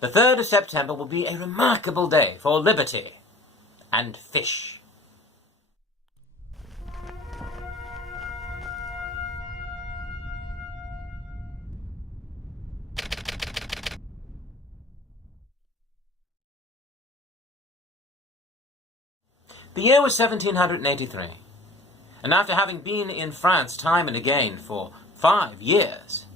The 3rd of September will be a remarkable day for liberty and fish. The year was 1783, and after having been in France time and again for 5 years,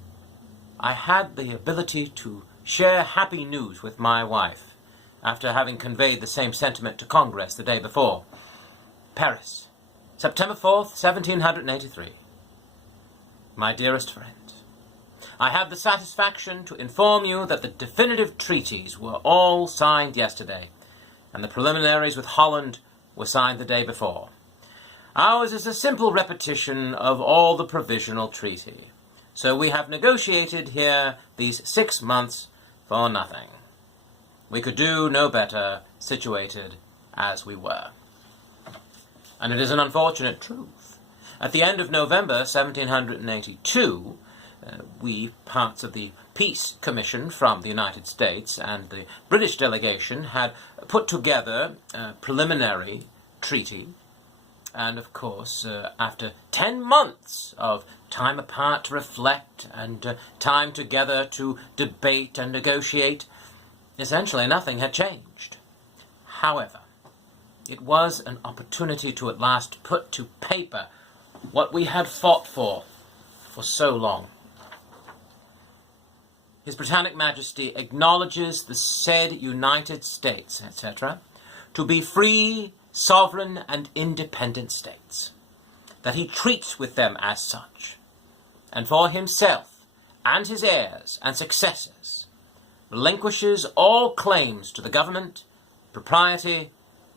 I had the ability to share happy news with my wife, after having conveyed the same sentiment to Congress the day before. Paris, September 4th, 1783. My dearest friend, I have the satisfaction to inform you that the definitive treaties were all signed yesterday, and the preliminaries with Holland were signed the day before. Ours is a simple repetition of all the provisional treaty. So we have negotiated here these 6 months for nothing. We could do no better, situated as we were. And it is an unfortunate truth. At the end of November 1782, we, parts of the Peace Commission from the United States and the British delegation, had put together a preliminary treaty. And of course, after 10 months of time apart to reflect and time together to debate and negotiate, essentially nothing had changed. However, it was an opportunity to at last put to paper what we had fought for so long. His Britannic Majesty acknowledges the said United States, etc., to be free, sovereign, and independent states, that he treats with them as such, and for himself and his heirs and successors relinquishes all claims to the government, propriety,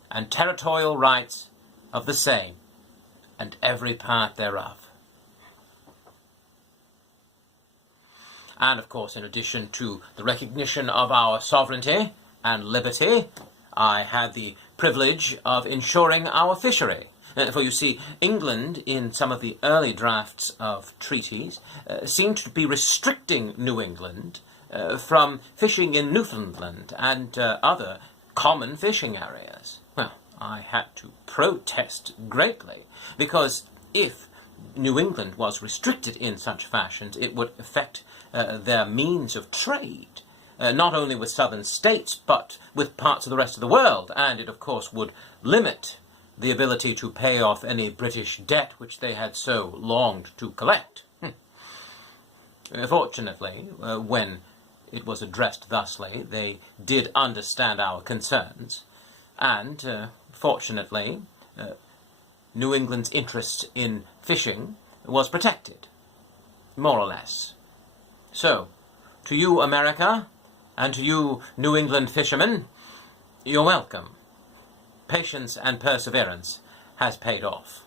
and territorial rights of the same, and every part thereof. And, of course, in addition to the recognition of our sovereignty and liberty, I had the privilege of ensuring our fishery. For you see, England, in some of the early drafts of treaties, seemed to be restricting New England from fishing in Newfoundland and other common fishing areas. Well, I had to protest greatly, because if New England was restricted in such fashions, it would affect their means of trade, not only with southern states, but with parts of the rest of the world, and it, of course, would limit the ability to pay off any British debt which they had so longed to collect. Fortunately, when it was addressed thusly, they did understand our concerns, and, fortunately, New England's interest in fishing was protected, more or less. So, to you, America, and to you, New England fishermen, you're welcome. Patience and perseverance has paid off.